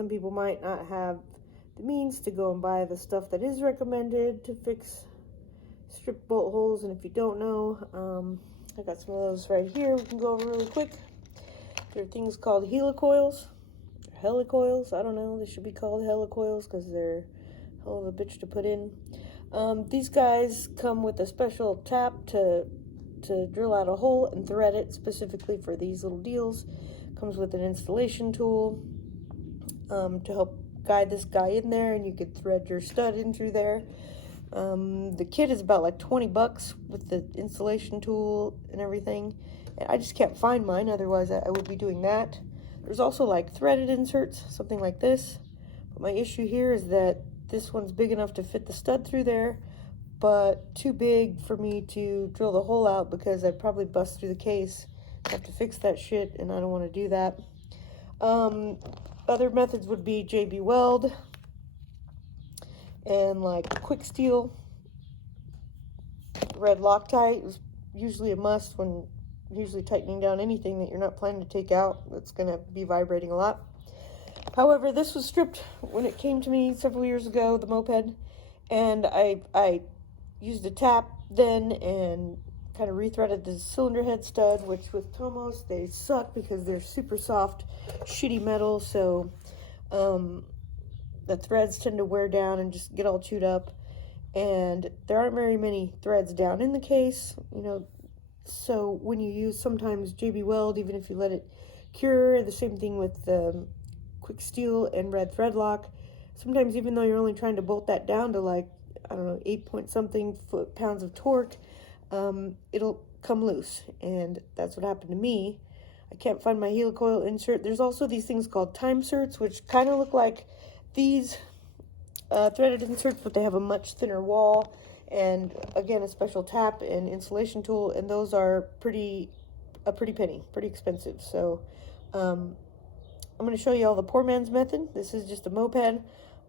Some people might not have the means to go and buy the stuff that is recommended to fix strip bolt holes, and if you don't know, I got some of those right here we can go over really quick. There are things called helicoils, or helicoils, I don't know, they should be called helicoils because they're a hell of a bitch to put in. These guys come with a special tap to drill out a hole and thread it specifically for these little deals. Comes with an installation tool to help guide this guy in there, and you could thread your stud in through there. The kit is about like 20 bucks with the installation tool and everything. And I just can't find mine, otherwise I would be doing that. There's also like threaded inserts, something like this. But my issue here is that this one's big enough to fit the stud through there, but too big for me to drill the hole out because I'd probably bust through the case. I have to fix that shit, and I don't want to do that. Other methods would be JB weld and like quick steel. Red Loctite is usually a must when usually tightening down anything that you're not planning to take out that's going to be vibrating a lot. However, this was stripped when it came to me several years ago, the Moped, and I used a tap then and kind of rethreaded the cylinder head stud, which with Tomos, they suck because they're super soft, shitty metal, so the threads tend to wear down and just get all chewed up, and there aren't very many threads down in the case, you know, so when you use sometimes JB Weld, even if you let it cure, the same thing with quick steel and red thread lock, sometimes even though you're only trying to bolt that down to like, I don't know, 8 point something foot-pounds of torque, it'll come loose, and that's what happened to me. I can't find my helicoil insert. There's also these things called time inserts, which kind of look like these threaded inserts, but they have a much thinner wall, and again, a special tap and insulation tool, and those are a pretty penny, pretty expensive. So I'm going to show you all the poor man's method. This is just a Moped.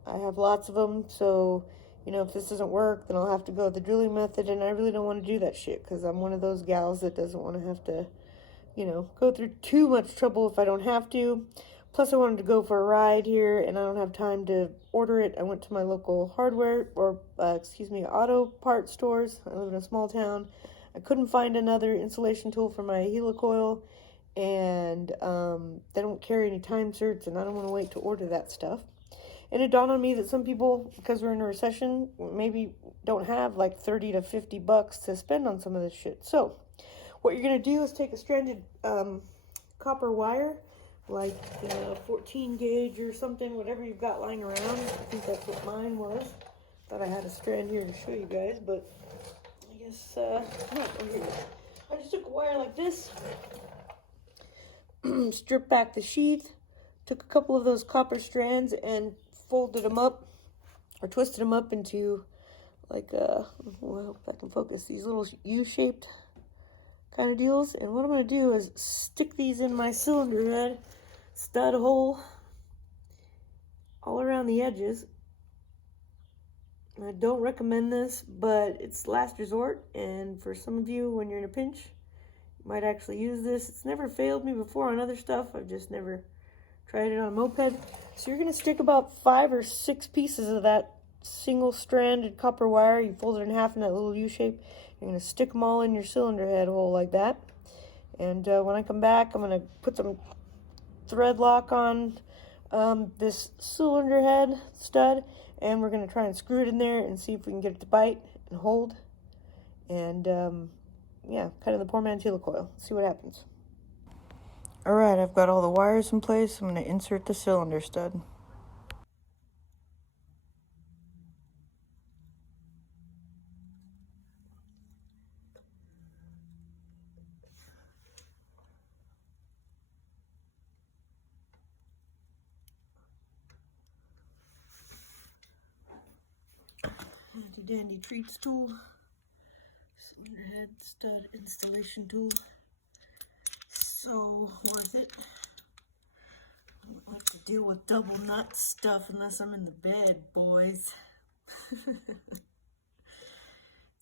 I have lots of them, so you know, if this doesn't work, then I'll have to go the drilling method, and I really don't want to do that shit because I'm one of those gals that doesn't want to have to, you know, go through too much trouble if I don't have to. Plus, I wanted to go for a ride here, and I don't have time to order it. I went to my local hardware, or auto parts stores. I live in a small town. I couldn't find another insulation tool for my helicoil, and they don't carry any time certs, and I don't want to wait to order that stuff. And it dawned on me that some people, because we're in a recession, maybe don't have like 30 to 50 bucks to spend on some of this shit. So what you're going to do is take a stranded copper wire, like 14 gauge or something, whatever you've got lying around. I think that's what mine was. Thought I had a strand here to show you guys, but I guess not. I just took a wire like this, stripped back the sheath, took a couple of those copper strands and folded them up, or twisted them up into like well, I hope I can focus, these little U-shaped kind of deals. And what I'm going to do is stick these in my cylinder head stud hole all around the edges. I don't recommend this, but it's last resort, and for some of you, when you're in a pinch, you might actually use this. It's never failed me before on other stuff. I've just never tried it on a Moped. So you're going to stick about 5 or 6 pieces of that single-stranded copper wire. You fold it in half in that little U-shape. You're going to stick them all in your cylinder head hole like that. And when I come back, I'm going to put some thread lock on this cylinder head stud, and we're going to try and screw it in there and see if we can get it to bite and hold. And yeah, kind of the poor man's helicoil. See what happens. Alright, I've got all the wires in place. I'm going to insert the cylinder stud. Handy dandy treats tool. Cylinder head stud installation tool. So worth it. I don't like to deal with double nut stuff unless I'm in the bed, boys. It's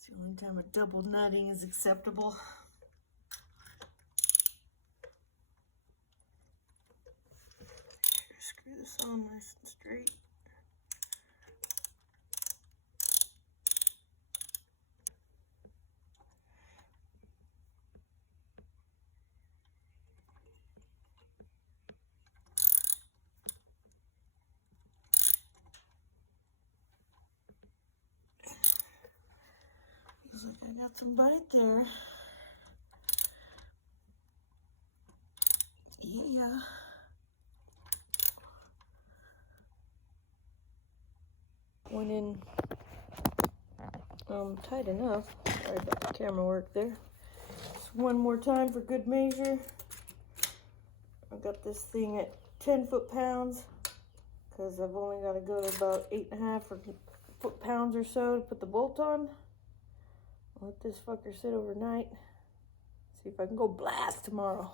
the only time a double nutting is acceptable. Screw this this on nice and straight. Looks like I got some bite there. Yeah. Went in tight enough. Sorry about the camera work there. Just one more time for good measure. I got this thing at 10 foot-pounds because I've only got to go to about 8.5 foot-pounds or so to put the bolt on. I'll let this fucker sit overnight. See if I can go blast tomorrow.